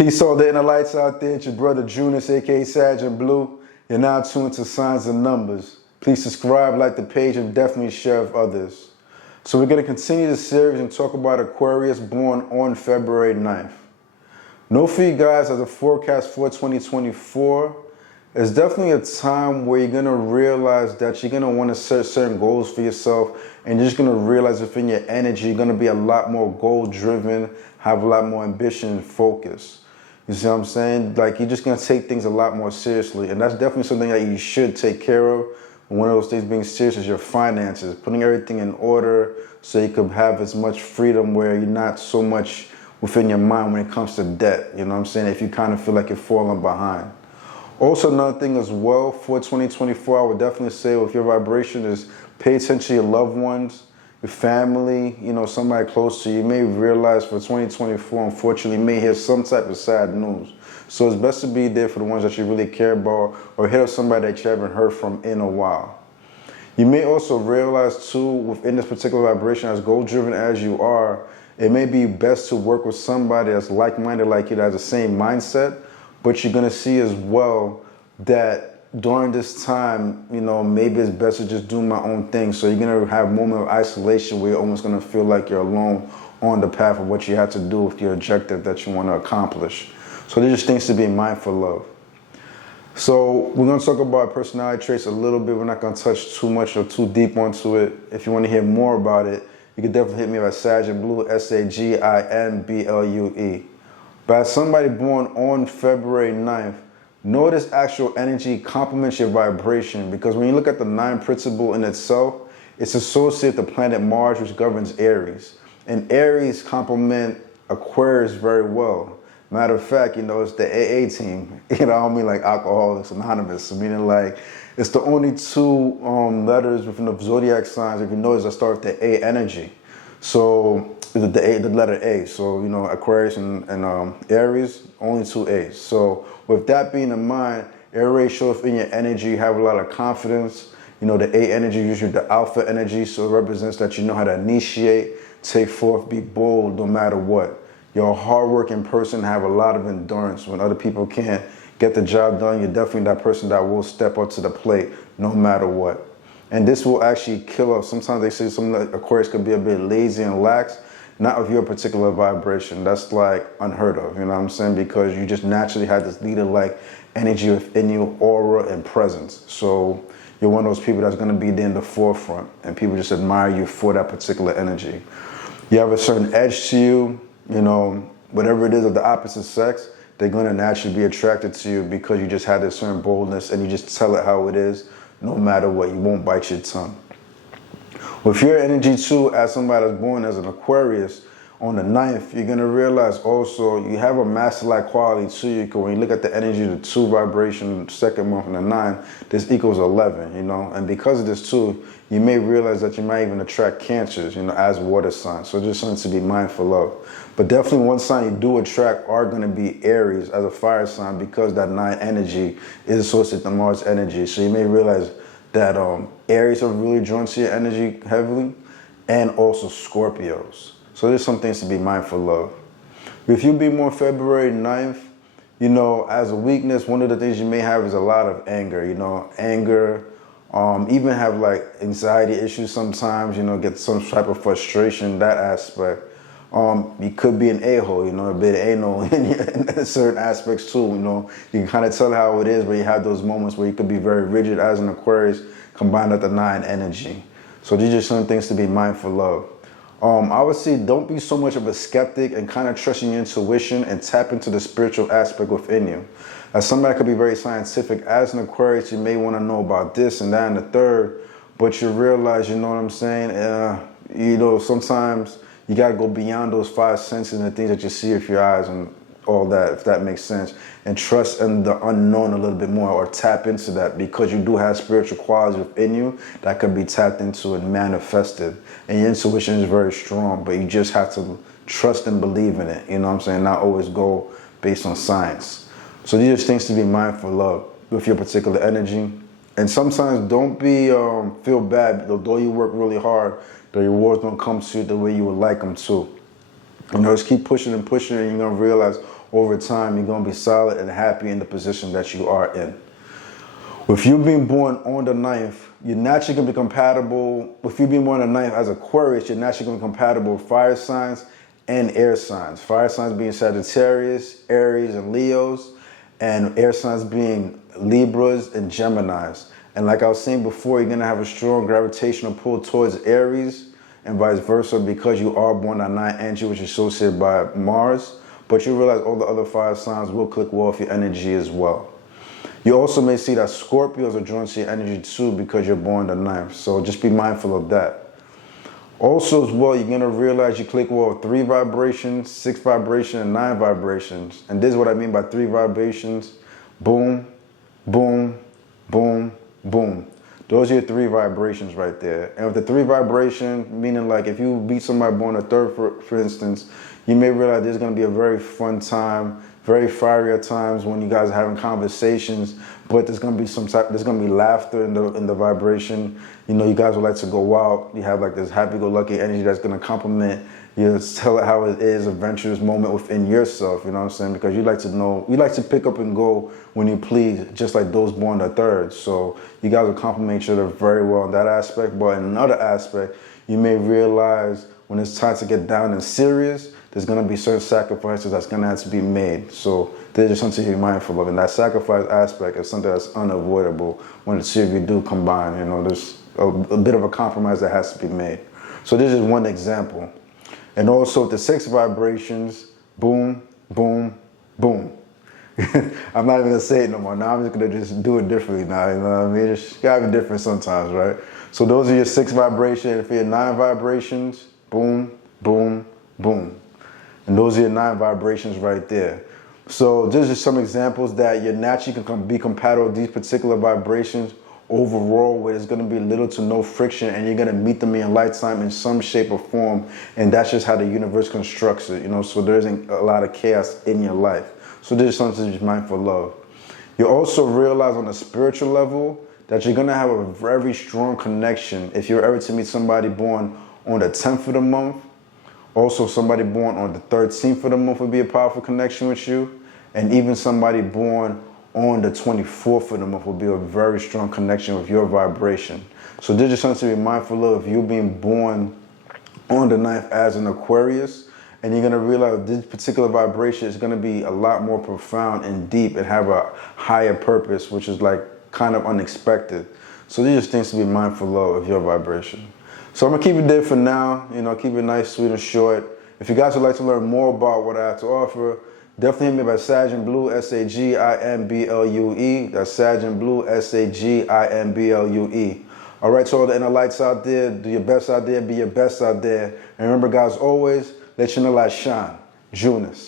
Peace all the inner lights out there. It's your brother Junus, aka Sag Blue. You're now tuned to Signs and Numbers. Please subscribe, like the page, and definitely share with others. So we're going to continue the series and talk about Aquarius born on February 9th. Know for you guys, as a forecast for 2024, it's definitely a time where you're going to realize that you're going to want to set certain goals for yourself, and you're just going to realize within your energy, you're going to be a lot more goal-driven, have a lot more ambition and focus. You see what I'm saying? Like, you're just going to take things a lot more seriously, and that's definitely something that you should take care of. One of those things being serious is your finances, putting everything in order so you can have as much freedom where you're not so much within your mind when it comes to debt. You know what I'm saying? If you kind of feel like you're falling behind. Also, another thing as well for 2024, I would definitely say with your vibration is pay attention to your loved ones, your family, you know, somebody close to you. You may realize for 2024, unfortunately, you may hear some type of sad news. So it's best to be there for the ones that you really care about, or hit up somebody that you haven't heard from in a while. You may also realize too, within this particular vibration, as goal-driven as you are, it may be best to work with somebody that's like-minded like you, that has the same mindset. But you're going to see as well that during this time, you know, maybe it's best to just do my own thing. So you're going to have a moment of isolation where you're almost going to feel like you're alone on the path of what you have to do with your objective that you want to accomplish. So these are just things to be mindful of. So we're going to talk about personality traits a little bit. We're not going to touch too much or too deep onto it. If you want to hear more about it, you can definitely hit me up at Saginblue, SAGINBLUE. But as somebody born on February 9th, know this actual energy complements your vibration, because when you look at the 9 principle in itself, it's associated with the planet Mars, which governs Aries. And Aries complement Aquarius very well. Matter of fact, you know, it's the AA team. You know, I don't mean like Alcoholics Anonymous, meaning like it's the only 2 letters within the zodiac signs, if you notice, that start with the A energy. So the letter A. So, you know, Aquarius and Aries, only 2 A's. So with that being in mind, Aries shows in your energy, you have a lot of confidence. You know, the A energy, usually the alpha energy, so it represents that you know how to initiate, take forth, be bold no matter what. You're a hardworking person, have a lot of endurance. When other people can't get the job done, you're definitely that person that will step up to the plate no matter what. And this will actually kill us. Sometimes they say some Aquarius could be a bit lazy and lax. Not with your particular vibration. That's like unheard of, you know what I'm saying? Because you just naturally have this leader-like energy within you, aura and presence. So you're one of those people that's going to be there in the forefront, and people just admire you for that particular energy. You have a certain edge to you, you know, whatever it is of the opposite sex, they're going to naturally be attracted to you because you just have this certain boldness and you just tell it how it is, no matter what. You won't bite your tongue. With your energy too, as somebody that's born as an Aquarius on the 9th, you're going to realize also you have a master-like quality to you, because when you look at the energy of the 2 vibration, second month and the 9, this equals 11, you know. And because of this too, you may realize that you might even attract cancers, you know, as water signs. So just something to be mindful of. But definitely one sign you do attract are going to be Aries as a fire sign, because that 9 energy is associated with Mars energy. So you may realize that Aries are really drawn to your energy heavily, and also Scorpios. So there's some things to be mindful of. If you be more February 9th, you know, as a weakness, one of the things you may have is a lot of anger, you know, anger, even have like anxiety issues sometimes, you know, get some type of frustration, that aspect. You could be an a-hole, you know, a bit anal in certain aspects too, you know. You can kind of tell how it is, but you have those moments where you could be very rigid as an Aquarius, combined with the 9 energy. So these are some things to be mindful of. I would say don't be so much of a skeptic, and kind of trust in your intuition and tap into the spiritual aspect within you. As somebody could be very scientific, as an Aquarius, you may want to know about this and that and the third, but you realize, you know what I'm saying, you know, sometimes you got to go beyond those 5 senses and the things that you see with your eyes and all that, if that makes sense, and trust in the unknown a little bit more, or tap into that, because you do have spiritual qualities within you that could be tapped into and manifested. And your intuition is very strong, but you just have to trust and believe in it, you know what I'm saying, not always go based on science. So these are things to be mindful of with your particular energy. And sometimes don't be feel bad, though you work really hard, the rewards don't come to you the way you would like them to. You know, just keep pushing and pushing, and you're going to realize over time, you're going to be solid and happy in the position that you are in. With you being born on the 9th, you're naturally going to be compatible. With you being born on the 9th as Aquarius, you're naturally going to be compatible with fire signs and air signs. Fire signs being Sagittarius, Aries, and Leos, and air signs being Libras and Geminis. And like I was saying before, you're going to have a strong gravitational pull towards Aries and vice versa because you are born on 9 energy, which is associated by Mars. But you realize all the other fire signs will click well with your energy as well. You also may see that Scorpios are drawn to your energy too because you're born the 9th. So just be mindful of that. Also as well, you're going to realize you click well with 3 vibrations, 6 vibrations, and 9 vibrations. And this is what I mean by 3 vibrations. Boom, boom, boom, boom. Those are your 3 vibrations right there. And with the 3 vibration, meaning like if you beat somebody born the 3rd, for instance, you may realize there's going to be a very fun time, very fiery at times when you guys are having conversations, but there's going to be there's going to be laughter in the vibration. You know, you guys would like to go out. You have like this happy-go-lucky energy that's going to complement you, tell it how it is, adventurous moment within yourself. You know what I'm saying? Because you like to know, you like to pick up and go when you please, just like those born the 3rd. So you guys will complement each other very well in that aspect. But in another aspect, you may realize when it's time to get down and serious, there's going to be certain sacrifices that's going to have to be made. So there's just something to be mindful of. And that sacrifice aspect is something that's unavoidable when the two of you do combine. You know, there's a bit of a compromise that has to be made. So this is one example. And also the 6 vibrations, boom, boom, boom. I'm not even going to say it no more. Now I'm just going to just do it differently now. You know what I mean? It's got to be different sometimes, right? So those are your 6 vibrations. If you have 9 vibrations, boom, boom, boom. And those are your 9 vibrations right there. So these are some examples that you're naturally can be compatible with these particular vibrations overall, where there's going to be little to no friction and you're going to meet them in your lifetime in some shape or form. And that's just how the universe constructs it, you know, so there isn't a lot of chaos in your life. So this is something to be mindful of. You also realize on a spiritual level that you're going to have a very strong connection if you're ever to meet somebody born on the 10th of the month. Also, somebody born on the 13th of the month would be a powerful connection with you. And even somebody born on the 24th of the month will be a very strong connection with your vibration. So this is something to be mindful of. You being born on the 9th as an Aquarius, and you're going to realize this particular vibration is going to be a lot more profound and deep and have a higher purpose, which is like kind of unexpected. So these are things to be mindful of your vibration. So I'm going to keep it there for now. You know, keep it nice, sweet, and short. If you guys would like to learn more about what I have to offer, definitely hit me by Sagin Blue, SAGINBLUE. That's Sagin Blue, SAGINBLUE. All right, to all the inner lights out there, do your best out there, be your best out there. And remember, guys, always let your inner light shine. Junus.